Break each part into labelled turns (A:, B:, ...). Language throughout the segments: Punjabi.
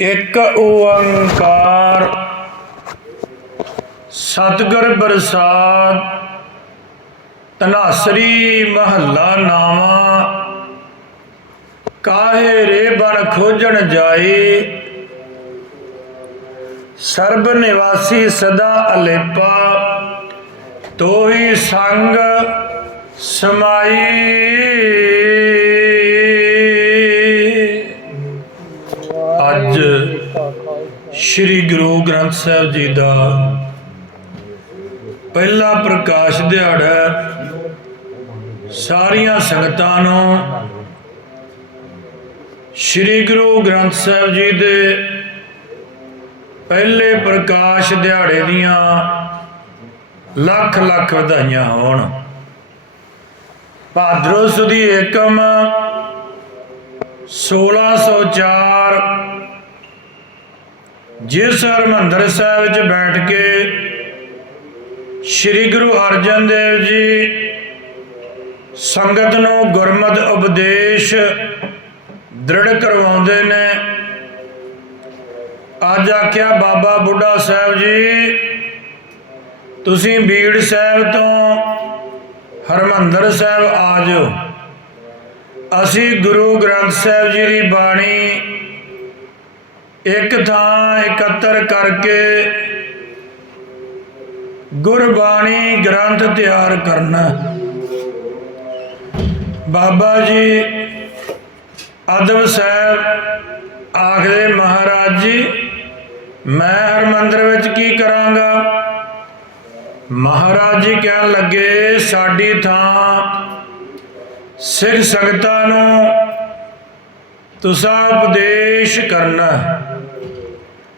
A: ਇੱਕ ਓੰਕਾਰ, ਸਤਿਗੁਰ ਬਰਸਾਤ ਤਨਾਸਰੀ ਮਹੱਲਾ ਨਾਵਾ, ਕਾਹੇ ਰੇ ਬਣ ਖੋਜਣ ਜਾਏ? ਸਰਬ ਨਿਵਾਸੀ ਸਦਾ ਅਲੇਪਾ, ਤੋਹੀ ਸੰਗ ਸਮਾਈ। ਸ੍ਰੀ ਗੁਰੂ ਗ੍ਰੰਥ ਸਾਹਿਬ ਜੀ ਦਾ ਪਹਿਲਾ ਪ੍ਰਕਾਸ਼ ਦਿਹਾੜਾ ਸਾਰੀਆਂ ਸੰਗਤਾਂ ਨੂੰ ਸ੍ਰੀ ਗੁਰੂ ਗ੍ਰੰਥ ਸਾਹਿਬ ਜੀ ਦੇ ਪਹਿਲੇ ਪ੍ਰਕਾਸ਼ ਦਿਹਾੜੇ ਦੀਆਂ ਲੱਖ ਲੱਖ ਵਧਾਈਆਂ ਹੋਣ। ਭਾਦਰੋਂ ਸੁਦੀ ਏਕਮ 1604 ਜਿਸ ਹਰਮੰਦਰ ਸਾਹਿਬ ਵਿੱਚ ਬੈਠ ਕੇ ਸ੍ਰੀ ਗੁਰੂ ਅਰਜਨ ਦੇਵ ਜੀ ਸੰਗਤ ਨੂੰ ਗੁਰਮਤ ਉਪਦੇਸ਼ ਦ੍ਰਿੜ ਕਰਵਾਉਂਦੇ ਨੇ, ਅੱਜ ਆਖਿਆ ਬਾਬਾ ਬੁੱਢਾ ਸਾਹਿਬ ਜੀ, ਤੁਸੀਂ ਬੀੜ ਸਾਹਿਬ ਤੋਂ ਹਰਮੰਦਰ ਸਾਹਿਬ ਆ ਜਾਓ। ਅਸੀਂ ਗੁਰੂ ਗ੍ਰੰਥ ਸਾਹਿਬ ਜੀ ਦੀ ਬਾਣੀ ਇੱਕ ਥਾਂ ਇਕੱਤਰ ਕਰਕੇ ਗੁਰਬਾਣੀ ਗ੍ਰੰਥ ਤਿਆਰ ਕਰਨਾ। ਬਾਬਾ ਜੀ ਅਦਬ ਸਾਹਿਬ ਆਖਦੇ, ਮਹਾਰਾਜ ਜੀ, ਮੈਂ ਹਰਮੰਦਰ ਵਿੱਚ ਕੀ ਕਰਾਂਗਾ? ਮਹਾਰਾਜ ਜੀ ਕਹਿਣ ਲੱਗੇ, ਸਾਡੀ ਥਾਂ ਸਿੱਖ ਸੰਗਤਾਂ ਨੂੰ ਤੁਸਾਂ ਉਪਦੇਸ਼ ਕਰਨਾ।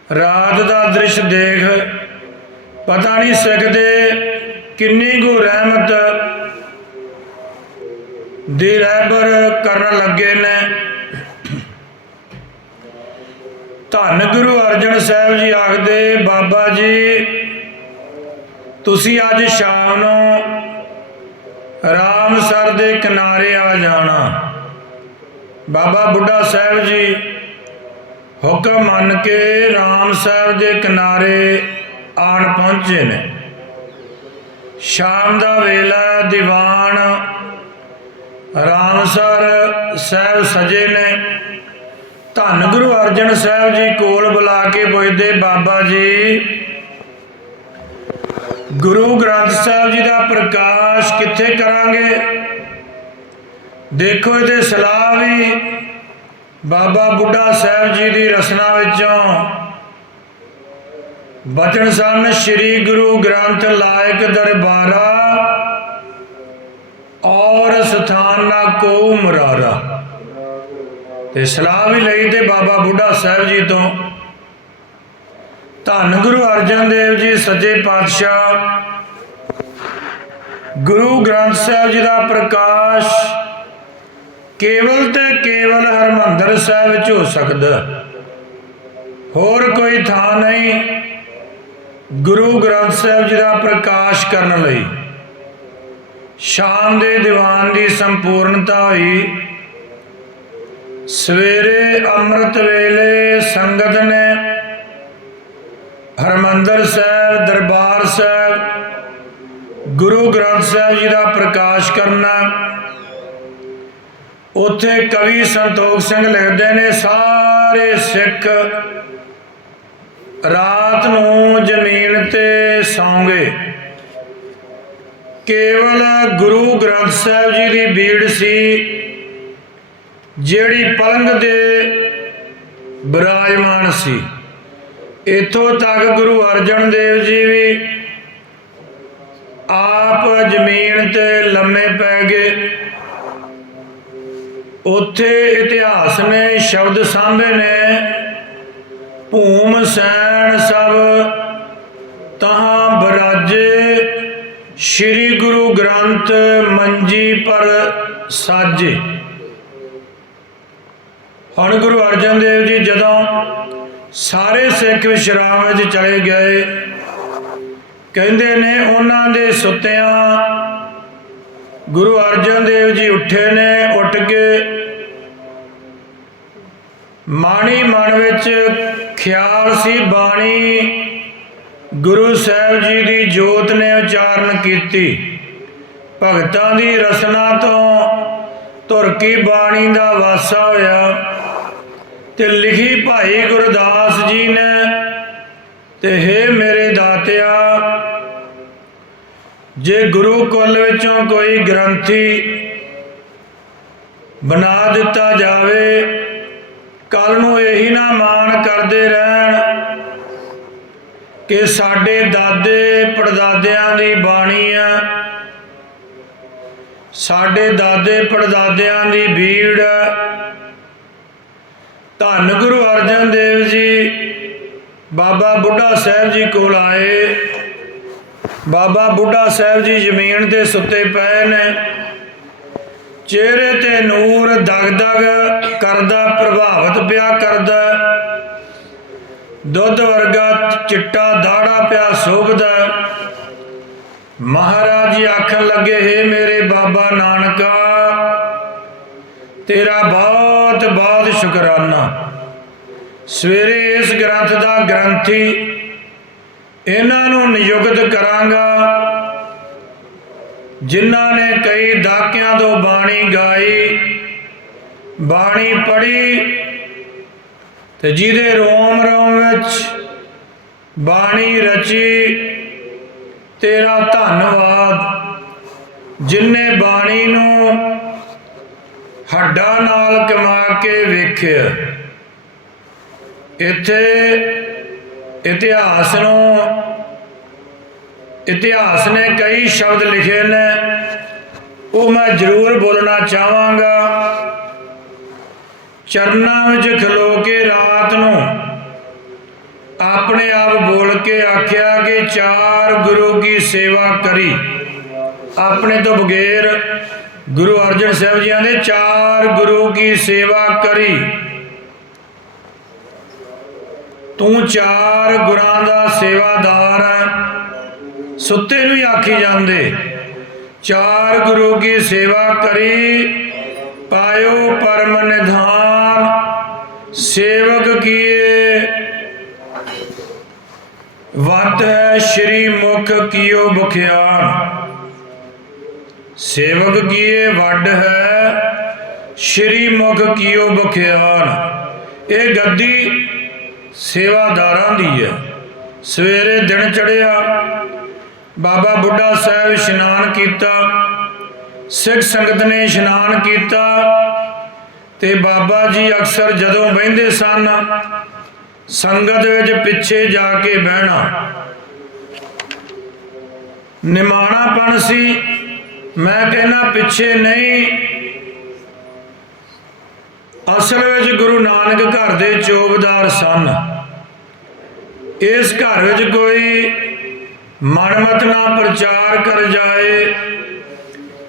A: ਰਾਤ ਦਾ ਦ੍ਰਿਸ਼ ਦੇਖ, ਪਤਾ ਨਹੀਂ ਸਕਦੇ ਕਿੰਨੀ ਕੁ ਰਹਿਮਤ ਦੀ ਰਹਿਬਰ ਕਰਨ ਲੱਗੇ ਨੇ। ਧੰਨ ਗੁਰੂ ਅਰਜਨ ਸਾਹਿਬ ਜੀ ਆਖਦੇ, ਬਾਬਾ ਜੀ, ਤੁਸੀਂ ਅੱਜ ਸ਼ਾਮ ਨੂੰ ਰਾਮਸਰ ਦੇ ਕਿਨਾਰੇ ਆ ਜਾਣਾ। ਬਾਬਾ ਬੁੱਢਾ ਸਾਹਿਬ ਜੀ ਹੁਕਮ ਮੰਨ ਕੇ ਰਾਮ ਸਾਹਿਬ ਦੇ ਕਿਨਾਰੇ ਆਣ ਪਹੁੰਚੇ ਨੇ। ਸ਼ਾਮ ਦਾ ਵੇਲਾ ਦੀਵਾਨ ਰਾਮਸਰ ਸਾਹਿਬ ਸਜੇ ਨੇ। ਧੰਨ ਗੁਰੂ ਅਰਜਨ ਸਾਹਿਬ ਜੀ ਕੋਲ ਬੁਲਾ ਕੇ ਪੁੱਛਦੇ, ਬਾਬਾ ਜੀ, ਗੁਰੂ ਗ੍ਰੰਥ ਸਾਹਿਬ ਜੀ ਦਾ ਪ੍ਰਕਾਸ਼ ਕਿੱਥੇ ਕਰਾਂਗੇ? ਦੇਖੋ ਇਹਦੇ ਸਲਾਹ ਵੀ ਬਾਬਾ ਬੁੱਢਾ ਸਾਹਿਬ ਜੀ ਦੀ ਰਸਨਾ ਵਿੱਚੋਂ ਬਚਨ ਸਨ, ਸ੍ਰੀ ਗੁਰੂ ਗ੍ਰੰਥ ਲਾਇਕ ਦਰਬਾਰਾ ਔਰ ਸਥਾਨ ਨਾ ਕੋ ਮੁਰਾਰਾ। ਤੇ ਸਲਾਹ ਵੀ ਲਈ ਤੇ ਬਾਬਾ ਬੁੱਢਾ ਸਾਹਿਬ ਜੀ ਤੋਂ। ਧੰਨ ਗੁਰੂ ਅਰਜਨ ਦੇਵ ਜੀ ਸੱਜੇ ਪਾਤਸ਼ਾਹ, ਗੁਰੂ ਗ੍ਰੰਥ ਸਾਹਿਬ ਜੀ ਦਾ ਪ੍ਰਕਾਸ਼ ਕੇਵਲ ਤੇ ਕੇਵਲ ਹਰਮੰਦਰ ਸਾਹਿਬ ਵਿੱਚ ਹੋ ਸਕਦਾ। ਹੋਰ ਕੋਈ ਥਾਂ ਨਹੀਂ ਗੁਰੂ ਗ੍ਰੰਥ ਸਾਹਿਬ ਜੀ ਦਾ ਪ੍ਰਕਾਸ਼ ਕਰਨ ਲਈ। ਸ਼ਾਮ ਦੇ ਦੀਵਾਨ ਦੀ ਸੰਪੂਰਨਤਾ ਹੋਈ। ਸਵੇਰੇ ਅੰਮ੍ਰਿਤ ਵੇਲੇ ਸੰਗਤ ਨੇ ਹਰਮੰਦਰ ਸਾਹਿਬ, ਦਰਬਾਰ ਸਾਹਿਬ, ਗੁਰੂ ਗ੍ਰੰਥ ਸਾਹਿਬ ਜੀ ਦਾ ਪ੍ਰਕਾਸ਼ ਕਰਨਾ। ਉੱਥੇ ਕਵੀ ਸੰਤੋਖ ਸਿੰਘ ਲਿਖਦੇ ਨੇ ਸਾਰੇ ਸਿੱਖ। ਰਾਤ ਨੂੰ ਜ਼ਮੀਨ ਤੇ ਸੌਂਗੇ। ਕੇਵਲ ਗੁਰੂ ਗ੍ਰੰਥ ਸਾਹਿਬ ਜੀ ਦੀ ਬੀੜ ਸੀ, ਜਿਹੜੀ ਪਲੰਗ ਦੇ ਬਿਰਾਜਮਾਨ ਸੀ। ਇਥੋਂ ਤੱਕ ਗੁਰੂ ਅਰਜਨ ਦੇਵ ਜੀ ਵੀ ਆਪ ਜ਼ਮੀਨ ਤੇ ਲੰਮੇ ਉੱਥੇ ਇਤਿਹਾਸ ਨੇ ਸ਼ਬਦ ਸਾਂਭੇ ਨੇ। ਭੂਮ ਸੈਣ ਸਭ ਤਹਾਂ ਬਰਾਜੇ। ਸ੍ਰੀ ਗੁਰੂ ਗ੍ਰੰਥ ਮੰਜੀ ਪਰ ਸਾਜੇ। ਹੁਣ ਗੁਰੂ ਅਰਜਨ ਦੇਵ ਜੀ ਜਦੋਂ ਸਾਰੇ ਸਿੱਖ ਸ਼ਰਾਬ ਵਿੱਚ ਚਲੇ ਗਏ, ਕਹਿੰਦੇ ਨੇ ਉਹਨਾਂ ਦੇ ਸੁੱਤਿਆਂ, ਗੁਰੂ ਅਰਜਨ ਦੇਵ ਜੀ ਉੱਠੇ ਨੇ, ਉੱਠ ਕੇ ਮਾਣੀ ਮਨ ਵਿੱਚ ਖਿਆਲ ਸੀ ਬਾਣੀ। ਗੁਰੂ ਸਾਹਿਬ ਜੀ ਦੀ ਜੋਤ ਨੇ ਉਚਾਰਨ ਕੀਤੀ। ਭਗਤਾਂ ਦੀ ਰਸਨਾ ਤੋਂ ਧੁਰ ਕੀ ਬਾਣੀ ਦਾ ਵਾਸਾ ਹੋਇਆ। ਤੇ ਲਿਖੀ ਭਾਈ ਗੁਰਦਾਸ ਜੀ ਨੇ, ਤੇ ਹੈ ਮੇਰੇ ਦਾਤਿਆ, ਜੇ ਗੁਰੂ ਕੁਲ ਵਿੱਚੋਂ ਕੋਈ ਗ੍ਰੰਥੀ ਬਣਾ ਦਿੱਤਾ ਜਾਵੇ ਕੱਲ ਨੂੰ ਇਹੀ ਨਾ ਮਾਣ ਕਰਦੇ ਰਹਿਣ ਕਿ ਸਾਡੇ ਦਾਦੇ ਪੜਦਾਦਿਆਂ ਦੀ ਬਾਣੀ ਆ। ਸਾਡੇ ਦਾਦੇ ਪੜਦਾਦਿਆਂ ਦੀ ਬੀੜ ਧੰਨ ਗੁਰੂ ਅਰਜਨ ਦੇਵ ਜੀ, ਬਾਬਾ ਬੁੱਢਾ ਸਾਹਿਬ ਜੀ ਕੋਲ ਆਏ। ਬਾਬਾ ਬੁੱਢਾ ਸਾਹਿਬ ਜੀ ਜ਼ਮੀਨ ਤੇ ਸੁੱਤੇ ਪਏ ਨੇ। ਚਿਹਰੇ ਤੇ ਨੂਰ ਦਗਦਗ ਕਰਦਾ, ਪ੍ਰਭਾਵਿਤ ਪਿਆ ਕਰਦਾ। ਦੁੱਧ ਵਰਗਾ ਚਿੱਟਾ ਦਾੜਾ ਪਿਆ ਸੋਭਦਾ। ਮਹਾਰਾਜ ਜੀ ਆਖਣ ਲੱਗੇ, ਹੈ ਮੇਰੇ ਬਾਬਾ ਨਾਨਕਾ, ਤੇਰਾ ਬਹੁਤ ਬਹੁਤ ਸ਼ੁਕਰਾਨਾ। ਸਵੇਰੇ ਇਸ ਗ੍ਰੰਥ ਦਾ ਗ੍ਰੰਥੀ ਇਹਨਾਂ ਨੂੰ ਨਿਯੁਕਤ ਕਰਾਂਗਾ। ਜਿਨ੍ਹਾਂ ਨੇ ਕਈ ਦਾਕਿਆਂ ਤੋਂ ਬਾਣੀ ਗਾਈ, ਬਾਣੀ ਪੜ੍ਹੀ ਤੇ ਜਿਹਦੇ ਰੋਮ ਰੋਮ ਵਿੱਚ ਬਾਣੀ ਰਚੀ, ਤੇਰਾ ਧੰਨਵਾਦ। ਜਿਨਨੇ ਬਾਣੀ ਨੂੰ ਹੱਡਾਂ ਨਾਲ ਕਮਾ ਕੇ ਵੇਖਿਆ, ਇੱਥੇ ਇਤਿਹਾਸ ਨੂੰ ਇਤਿਹਾਸ ਨੇ ਕਈ ਸ਼ਬਦ ਲਿਖੇ ਨੇ। ਉਹ ਮੈਂ ਜ਼ਰੂਰ ਬੋਲਣਾ ਚਾਹਾਂਗਾ। ਚਰਨਾਂ ਵਿੱਚ ਖਲੋ ਕੇ ਰਾਤ ਨੂੰ ਆਪਣੇ ਆਪ ਬੋਲ ਕੇ ਆਖਿਆ ਕਿ ਚਾਰ ਗੁਰੂ ਕੀ ਸੇਵਾ ਕਰੀ। ਆਪਣੇ ਤੋਂ ਬਗੈਰ ਗੁਰੂ ਅਰਜਨ ਸਾਹਿਬ ਜੀਆਂ ਦੇ ਚਾਰ ਗੁਰੂ ਕੀ ਸੇਵਾ ਕਰੀ। ਤੂੰ ਚਾਰ ਗੁਰਾਂ ਦਾ ਸੇਵਾਦਾਰ ਹੈ। ਸੁੱਤੇ ਨੂੰ ਹੀ ਆਖੀ ਜਾਂਦੇ। ਚਾਰ ਗੁਰੂ ਕੀ ਸੇਵਾ ਕਰੀ, ਪਾਇਓ ਪਰਮ ਨਿਧਾਨ, ਸੇਵਕ ਕੀਏ। ਵਤ ਹੈ ਸ਼੍ਰੀ ਮੁਖ ਕੀਓ ਬਖਿਆਨ। ਸੇਵਕ ਕੀਏ ਵੱਡ ਹੈ ਸ਼੍ਰੀ ਮੁਖ ਕੀਓ ਬਖਿਆਨ। ਇਹ ਗੱਦੀ ਸੇਵਾਦਾਰਾਂ ਦੀ ਹੈ। ਸਵੇਰੇ ਦਿਨ ਚੜਿਆ ਬਾਬਾ ਬੁੱਢਾ ਸਾਹਿਬ ਇਸ਼ਨਾਨ ਕੀਤਾ, ਸਿੱਖ ਸੰਗਤ ਨੇ ਇਸ਼ਨਾਨ ਕੀਤਾ ਤੇ ਬਾਬਾ ਜੀ ਅਕਸਰ ਜਦੋਂ ਬਹਿੰਦੇ ਸਨ, ਸੰਗਤ ਵਿੱਚ ਪਿੱਛੇ ਜਾ ਕੇ ਬਹਿਣਾ। ਨਿਮਾਣਾਪਣ ਸੀ, ਮੈਂ ਕਹਿੰਦਾ ਪਿੱਛੇ ਨਹੀਂ। ਅਸਲ ਵਿੱਚ ਗੁਰੂ ਨਾਨਕ ਘਰ ਦੇ ਚੋਬਦਾਰ ਸਨ। ਇਸ ਘਰ ਵਿੱਚ ਕੋਈ ਮਨਮਤ ਨਾ ਪ੍ਰਚਾਰ ਕਰ ਜਾਏ।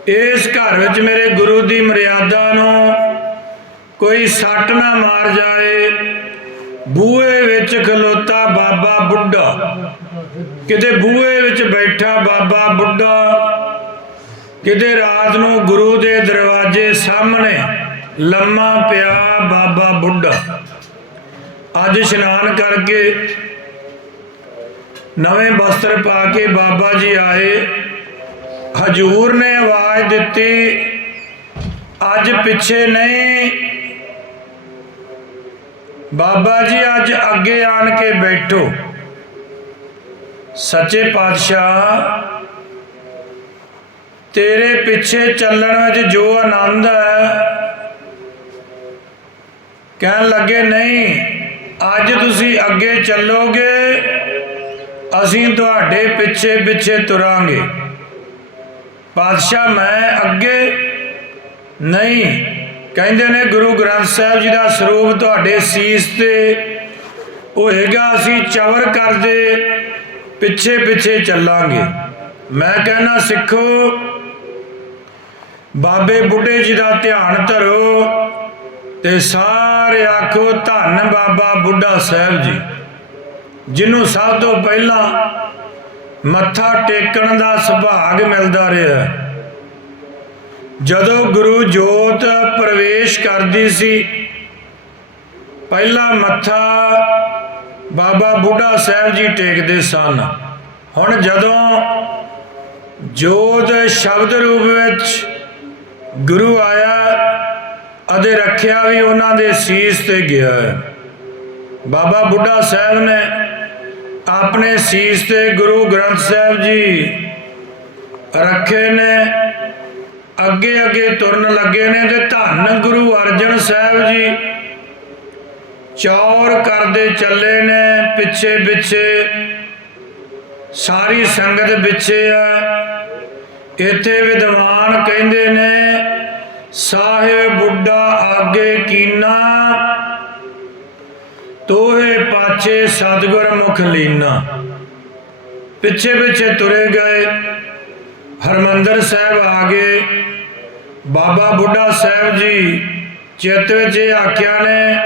A: ਇਸ ਘਰ ਵਿੱਚ ਮੇਰੇ ਗੁਰੂ ਦੀ ਮਰਿਆਦਾ ਨੂੰ ਕੋਈ ਸੱਟ ਨਾ ਮਾਰ ਜਾਏ। ਬੂਹੇ ਵਿੱਚ ਖਲੋਤਾ ਬਾਬਾ ਬੁੱਢਾ। ਕਿਤੇ ਬੂਹੇ ਵਿੱਚ ਬੈਠਾ ਬਾਬਾ ਬੁੱਢਾ। ਕਿਤੇ ਰਾਤ ਨੂੰ ਗੁਰੂ ਦੇ ਦਰਵਾਜ਼ੇ ਸਾਹਮਣੇ ਲੰਮਾ ਪਿਆ ਬਾਬਾ ਬੁੱਢਾ। ਅੱਜ ਇਸ਼ਨਾਨ ਕਰਕੇ ਨਵੇਂ ਵਸਤਰ ਪਾ ਕੇ ਬਾਬਾ ਜੀ ਆਏ। ਹਜੂਰ ਨੇ ਆਵਾਜ਼ ਦਿੱਤੀ, ਅੱਜ ਪਿੱਛੇ ਨਹੀਂ। ਬਾਬਾ ਜੀ, ਅੱਜ ਅੱਗੇ ਆਣ ਕੇ ਬੈਠੋ। ਸੱਚੇ ਪਾਤਸ਼ਾਹ, ਤੇਰੇ ਪਿੱਛੇ ਚੱਲਣ ਵਿੱਚ ਜੋ ਆਨੰਦ ਹੈ, ਕਹਿਣ ਲੱਗੇ, ਨਹੀਂ, ਅੱਜ ਤੁਸੀਂ ਅੱਗੇ ਚੱਲੋਗੇ। ਅਸੀਂ ਤੁਹਾਡੇ ਪਿੱਛੇ ਪਿੱਛੇ ਤੁਰਾਂਗੇ। ਪਾਤਸ਼ਾਹ ਮੈਂ ਅੱਗੇ ਨਹੀਂ। ਕਹਿੰਦੇ ਨੇ ਗੁਰੂ ਗ੍ਰੰਥ ਸਾਹਿਬ ਜੀ ਦਾ ਸਰੂਪ ਤੁਹਾਡੇ ਸੀਸ ਤੇ ਹੋਏਗਾ, ਅਸੀਂ ਚਵਰ ਕਰਦੇ ਪਿੱਛੇ ਪਿੱਛੇ ਚੱਲਾਂਗੇ। ਮੈਂ ਕਹਿੰਦਾ, ਸਿੱਖੋ, ਬਾਬੇ ਬੁੱਢੇ ਜੀ ਦਾ ਧਿਆਨ ਧਰੋ ਤੇ ਸਾਰੇ ਆਖੋ, ਧੰਨ ਬਾਬਾ ਬੁੱਢਾ ਸਾਹਿਬ ਜੀ। ਜਿਹਨੂੰ ਸਭ ਤੋਂ ਪਹਿਲਾਂ ਮੱਥਾ ਟੇਕਣ ਦਾ ਸੁਭਾਗ ਮਿਲਦਾ ਰਿਹਾ ਜਦੋਂ ਗੁਰੂ ਜੋਤ ਪ੍ਰਵੇਸ਼ ਕਰਦੀ ਸੀ, ਪਹਿਲਾ ਮੱਥਾ ਬਾਬਾ ਬੁੱਢਾ ਸਾਹਿਬ ਜੀ ਟੇਕਦੇ ਸਨ ਹੁਣ ਜਦੋਂ ਜੋਤ ਸ਼ਬਦ ਰੂਪ ਵਿੱਚ ਗੁਰੂ ਆਇਆ, ਅਤੇ ਰੱਖਿਆ ਵੀ ਉਹਨਾਂ ਦੇ ਸੀਸ ਤੇ ਗਿਆ ਹੈ। ਬਾਬਾ ਬੁੱਢਾ ਸਾਹਿਬ ਨੇ ਆਪਣੇ ਸੀਸ ਤੇ ਗੁਰੂ ਗ੍ਰੰਥ ਸਾਹਿਬ ਜੀ ਰੱਖੇ ਨੇ, ਅੱਗੇ ਅੱਗੇ ਤੁਰਨ ਲੱਗੇ ਨੇ ਤੇ ਧੰਨ ਗੁਰੂ ਅਰਜਨ ਸਾਹਿਬ ਜੀ ਚੌਰ ਕਰਦੇ ਚੱਲੇ ਨੇ, ਪਿੱਛੇ ਪਿੱਛੇ ਸਾਰੀ ਸੰਗਤ ਪਿੱਛੇ ਆ। ਇੱਥੇ ਵਿਦਵਾਨ ਕਹਿੰਦੇ ਨੇ, ਸਾਹਿਬ ਬੁੱਢਾ ਆਗੇ ਕੀਨਾ ਤੋਹੇ ਪਾਛੇ ਸਤਿਗੁਰ ਮੁਖ ਲੀਨਾ। ਪਿੱਛੇ ਪਿੱਛੇ ਤੁਰੇ ਗਏ। ਹਰਮੰਦਰ ਸਾਹਿਬ ਆ ਗਏ। ਬਾਬਾ ਬੁੱਢਾ ਸਾਹਿਬ ਜੀ ਚਿੱਤ ਵਿੱਚ ਇਹ ਆਖਿਆ ਨੇ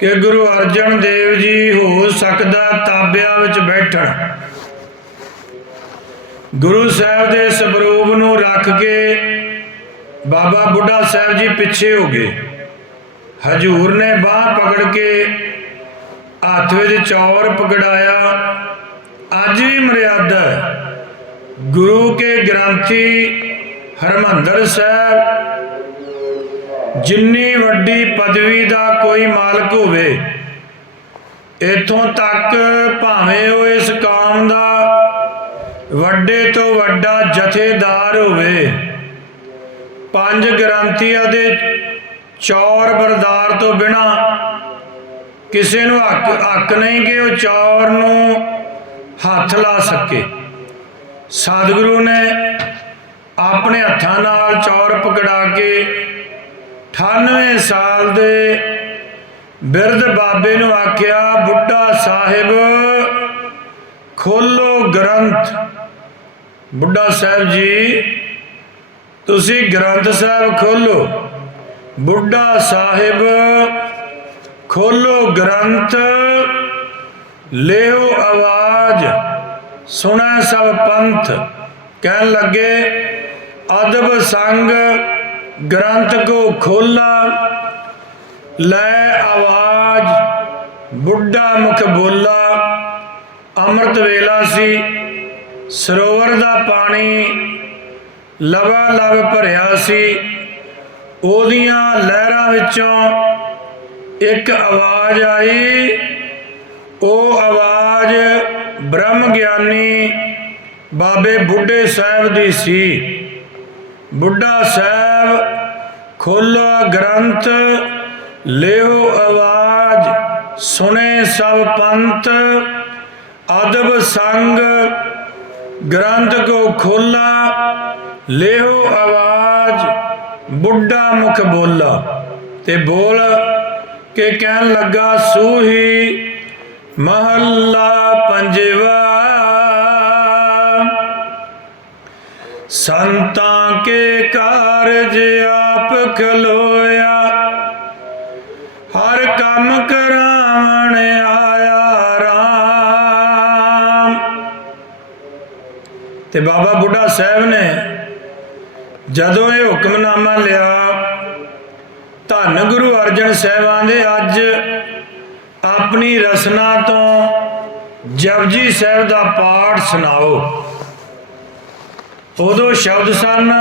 A: ਕਿ ਗੁਰੂ ਅਰਜਨ ਦੇਵ ਜੀ ਹੋ ਸਕਦਾ ਤਾਬਿਆਂ ਵਿੱਚ ਬੈਠਣ। ਗੁਰੂ ਸਾਹਿਬ ਦੇ ਸਰੂਪ ਨੂੰ ਰੱਖ ਕੇ ਬਾਬਾ ਬੁੱਢਾ ਸਾਹਿਬ ਜੀ ਪਿੱਛੇ ਹੋ ਗਏ। ਹਜੂਰ ਨੇ ਬਾਹ ਪਕੜ ਕੇ ਹੱਥ ਵਿੱਚ ਚੌਰ ਪਕੜਾਇਆ। ਅੱਜ ਵੀ ਮਰਿਆਦਾ ਹੈ। ਗੁਰੂ ਕੇ ਗ੍ਰੰਥੀ ਹਰਮੰਦਰ ਸਾਹਿਬ। ਜਿੰਨੀ ਵੱਡੀ ਪਦਵੀ ਦਾ ਕੋਈ ਮਾਲਕ ਹੋਵੇ, ਇਥੋਂ ਤੱਕ ਭਾਵੇਂ ਉਹ ਇਸ ਕੌਮ ਦਾ ਵੱਡੇ ਤੋਂ ਵੱਡਾ ਜਥੇਦਾਰ ਹੋਵੇ, ਪੰਜ ਗ੍ਰੰਥੀਆਂ ਦੇ ਚੌਰ ਬਰਦਾਰ ਤੋਂ ਬਿਨਾ ਕਿਸੇ ਨੂੰ ਹੱਕ ਹੱਕ ਨਹੀਂ ਕਿ ਉਹ ਚੌਰ ਨੂੰ ਹੱਥ ਲਾ ਸਕੇ। ਸਤਿਗੁਰੂ ਨੇ ਆਪਣੇ ਹੱਥਾਂ ਨਾਲ ਚੌਰ ਪਕੜਾ ਕੇ 98 ਸਾਲ ਦੇ ਬਿਰਧ ਬਾਬੇ ਨੂੰ ਆਖਿਆ, ਬੁੱਢਾ ਸਾਹਿਬ, ਖੋਲੋ ਗ੍ਰੰਥ। ਬੁੱਢਾ ਸਾਹਿਬ ਜੀ, ਤੁਸੀਂ ਗ੍ਰੰਥ ਸਾਹਿਬ ਖੋਲੋ। ਬੁੱਢਾ ਸਾਹਿਬ ਖੋਲੋ ਗ੍ਰੰਥ ਲਿਓ ਆਵਾਜ਼, ਸੁਣੈ ਸਭ ਪੰਥ। ਕਹਿਣ ਲੱਗੇ, ਅਦਬ ਸੰਗ ਗ੍ਰੰਥ ਕੋ ਖੋਲਾ, ਲੈ ਆਵਾਜ਼, ਬੁੱਢਾ ਮੁਖ ਬੋਲਾ। ਅੰਮ੍ਰਿਤ ਵੇਲਾ ਸੀ, ਸਰੋਵਰ ਦਾ ਪਾਣੀ ਲਵਾ ਲਵ ਭਰਿਆ ਸੀ। ਉਹਦੀਆਂ ਲਹਿਰਾਂ ਵਿੱਚੋਂ ਇੱਕ ਆਵਾਜ਼ ਆਈ। ਉਹ ਆਵਾਜ਼ ਬ੍ਰਹਮ ਗਿਆਨੀ ਬਾਬੇ ਬੁੱਢੇ ਸਾਹਿਬ ਦੀ ਸੀ। ਬੁੱਢਾ ਸਾਹਿਬ, ਖੋਲਾ ਗ੍ਰੰਥ ਲਿਓ ਆਵਾਜ਼, ਸੁਣੇ ਸਭ ਪੰਥ, ਅਦਬ ਸੰਗ, ਗ੍ਰੰਥ ਕੋ ਖੋਲਾ ਲਿਓ ਆਵਾਜ਼, ਬੁੱਢਾ ਮੁਖ ਬੋਲਾ। ਤੇ ਬੋਲ ਕੇ ਕਹਿਣ ਲੱਗਾ, ਸੂਹੀ ਮਹੱਲਾ ਪੰਜਵਾ। ਸੰਤਾਂ ਕੇ ਕਾਰਜ ਆਪ ਖਲੋਇਆ, ਹਰ ਕੰਮ ਕਰਾਵਣ ਆਇਆ ਰਾਮ। ਤੇ ਬਾਬਾ ਬੁੱਢਾ ਸਾਹਿਬ ਨੇ ਜਦੋਂ ਇਹ ਹੁਕਮਨਾਮਾ ਲਿਆ ਧੰਨ ਗੁਰੂ ਅਰਜਨ ਸਾਹਿਬਾਂ ਦੇ ਅੱਜ ਆਪਣੀ ਰਸਨਾ ਤੋਂ ਜਪਜੀ ਸਾਹਿਬ ਦਾ ਪਾਠ ਸੁਣਾਓ। ਉਦੋਂ ਸ਼ਬਦ ਸਨ,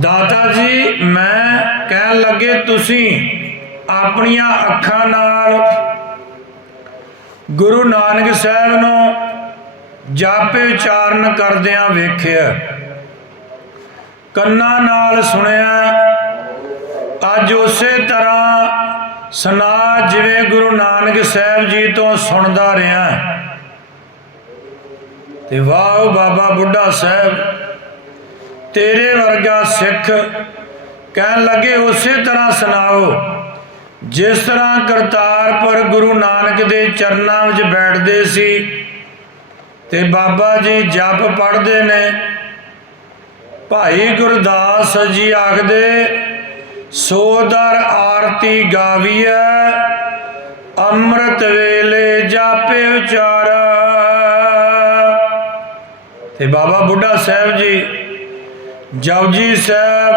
A: ਦਾਤਾ ਜੀ, ਮੈਂ ਕਹਿਣ ਲੱਗੇ ਤੁਸੀਂ ਆਪਣੀਆਂ ਅੱਖਾਂ ਨਾਲ ਗੁਰੂ ਨਾਨਕ ਸਾਹਿਬ ਨੂੰ ਜਾਪੇ ਉਚਾਰਨ ਕਰਦਿਆਂ ਵੇਖਿਆ। ਕੰਨਾਂ ਨਾਲ ਸੁਣਿਆ ਅੱਜ ਉਸੇ ਤਰ੍ਹਾਂ ਸੁਣਾ ਜਿਵੇਂ ਗੁਰੂ ਨਾਨਕ ਸਾਹਿਬ ਜੀ ਤੋਂ ਸੁਣਦਾ ਰਿਹਾ ਤੇ ਵਾਹ ਬਾਬਾ ਬੁੱਢਾ ਸਾਹਿਬ, ਤੇਰੇ ਵਰਗਾ ਸਿੱਖ ਕਹਿਣ ਲੱਗੇ ਉਸੇ ਤਰ੍ਹਾਂ ਸੁਣਾਓ, ਜਿਸ ਤਰ੍ਹਾਂ ਕਰਤਾਰਪੁਰ ਗੁਰੂ ਨਾਨਕ ਦੇ ਚਰਨਾਂ ਵਿੱਚ ਬੈਠਦੇ ਸੀ ਤੇ ਬਾਬਾ ਜੀ ਜਪ ਪੜ੍ਹਦੇ ਨੇ, ਭਾਈ ਗੁਰਦਾਸ ਜੀ ਆਖਦੇ ਸੋਦਰ ਆਰਤੀ ਗਾਵੀਐ, ਅੰਮ੍ਰਿਤ ਵੇਲੇ ਜਾਪੇ ਉਚਾਰਾ। ਤੇ ਬਾਬਾ ਬੁੱਢਾ ਸਾਹਿਬ ਜੀ ਜਪਜੀ ਸਾਹਿਬ,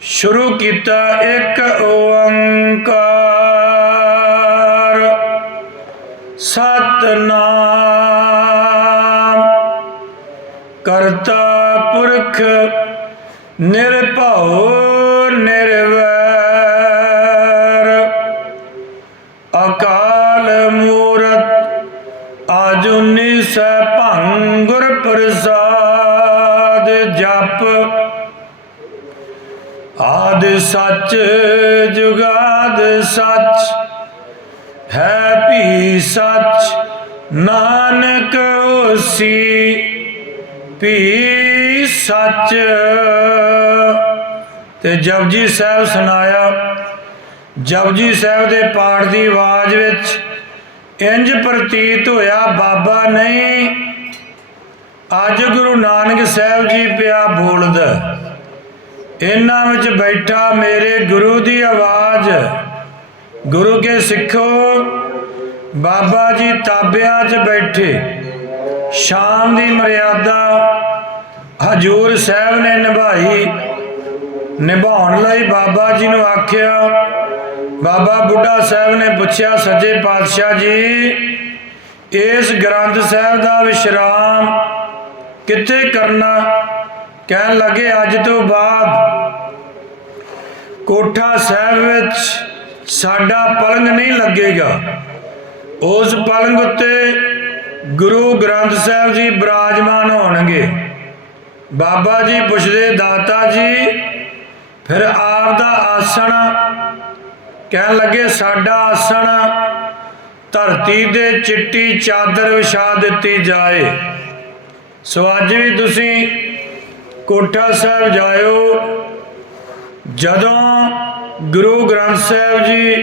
A: ਸ਼ੁਰੂ ਕੀਤਾ ਇੱਕ ਓੰਕਾਰ। ਸਤਨਾਮ ਕਰਤਾ ਪੁਰਖ ਨਿਰਭਉ ਨਿਰਵੈਰ। ਅਕਾਲ ਮੂਰਤ, ਆਜੁਨੀ ਸੈਭੰ ਭੰਗੁਰ ਪ੍ਰਸਾਦ ਜਪ। ਆਦ ਸੱਚ, ਜੁਗਾਦ ਸੱਚ, ਹੈ ਵੀ ਸੱਚ, ਨਾਨਕ ਹੋਸੀ ਵੀ ਸੱਚ। ਤੇ ਜਪਜੀ ਸਾਹਿਬ ਸੁਣਾਇਆ। ਜਪਜੀ ਸਾਹਿਬ ਦੇ ਪਾਠ ਦੀ ਆਵਾਜ਼ ਵਿੱਚ ਇੰਜ ਪ੍ਰਤੀਤ ਹੋਇਆ, ਬਾਬਾ ਨਹੀਂ, ਅੱਜ ਗੁਰੂ ਨਾਨਕ ਸਾਹਿਬ ਜੀ ਪਿਆ ਬੋਲਦਾ। ਇਹਨਾਂ ਵਿੱਚ ਬੈਠਾ ਮੇਰੇ ਗੁਰੂ ਦੀ ਆਵਾਜ਼। ਗੁਰੂ ਕੇ ਸਿੱਖੋ, ਬਾਬਾ ਜੀ ਤਾਬਿਆਂ 'ਚ ਬੈਠੇ। ਸ਼ਾਮ ਦੀ ਮਰਿਆਦਾ ਹਜੂਰ ਸਾਹਿਬ ਨੇ ਨਿਭਾਈ। ਨਿਭਾਉਣ ਲਈ ਬਾਬਾ ਜੀ ਨੂੰ ਆਖਿਆ। ਬਾਬਾ ਬੁੱਢਾ ਸਾਹਿਬ ਨੇ ਪੁੱਛਿਆ, ਸੱਜੇ ਪਾਤਸ਼ਾਹ ਜੀ, ਇਸ ਗ੍ਰੰਥ ਸਾਹਿਬ ਦਾ ਵਿਸ਼ਰਾਮ ਕਿੱਥੇ ਕਰਨਾ? ਕਹਿਣ ਲੱਗੇ, ਅੱਜ ਤੋਂ ਬਾਅਦ ਕੋਠਾ ਸਾਹਿਬ ਵਿੱਚ ਸਾਡਾ ਪਲੰਗ ਨਹੀਂ ਲੱਗੇਗਾ। ਉਸ ਪਲੰਗ ਉੱਤੇ ਗੁਰੂ ਗ੍ਰੰਥ ਸਾਹਿਬ ਜੀ ਬਿਰਾਜਮਾਨ ਹੋਣਗੇ। ਬਾਬਾ ਜੀ ਪੁੱਛਦੇ, ਦਾਤਾ ਜੀ ਫਿਰ ਆਪ ਦਾ ਆਸਣ ਕਹਿਣ ਲੱਗੇ, ਸਾਡਾ ਆਸਣ ਧਰਤੀ ਦੇ ਚਿੱਟੀ ਚਾਦਰ ਵਿਛਾ ਦਿੱਤੀ ਜਾਏ। ਸੋ ਅੱਜ ਵੀ ਤੁਸੀਂ ਕੋਠਾ ਸਾਹਿਬ ਜਾਇਓ। ਜਦੋਂ ਗੁਰੂ ਗ੍ਰੰਥ ਸਾਹਿਬ ਜੀ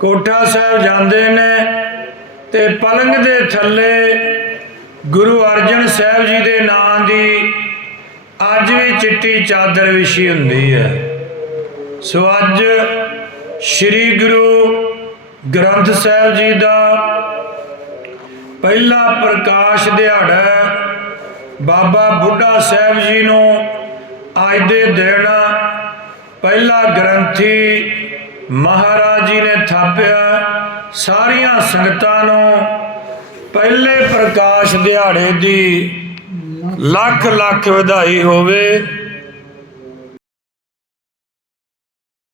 A: ਕੋਠਾ ਸਾਹਿਬ ਜਾਂਦੇ ਨੇ ਤੇ ਪਲੰਗ ਦੇ ਥੱਲੇ ਗੁਰੂ ਅਰਜਨ ਸਾਹਿਬ ਜੀ ਦੇ ਨਾਂ ਦੀ ਅੱਜ ਵੀ ਚਿੱਟੀ ਚਾਦਰ ਵਿਛੀ ਹੁੰਦੀ ਹੈ। ਸੋ ਅੱਜ ਸ੍ਰੀ ਗੁਰੂ ਗ੍ਰੰਥ ਸਾਹਿਬ ਜੀ ਦਾ ਪਹਿਲਾ ਪ੍ਰਕਾਸ਼ ਦਿਹਾੜਾ ਬਾਬਾ ਬੁੱਢਾ ਸਾਹਿਬ ਜੀ ਨੂੰ ਅੱਜ ਦੇ ਦਿਨ ਪਹਿਲਾ ਗ੍ਰੰਥੀ ਮਹਾਰਾਜ ਜੀ ਨੇ ਥਾਪਿਆ। ਸਾਰੀਆਂ ਸੰਗਤਾਂ ਨੂੰ ਪਹਿਲੇ ਪ੍ਰਕਾਸ਼ ਦਿਹਾੜੇ ਦੀ ਲੱਖ ਲੱਖ ਵਧਾਈ ਹੋਵੇ।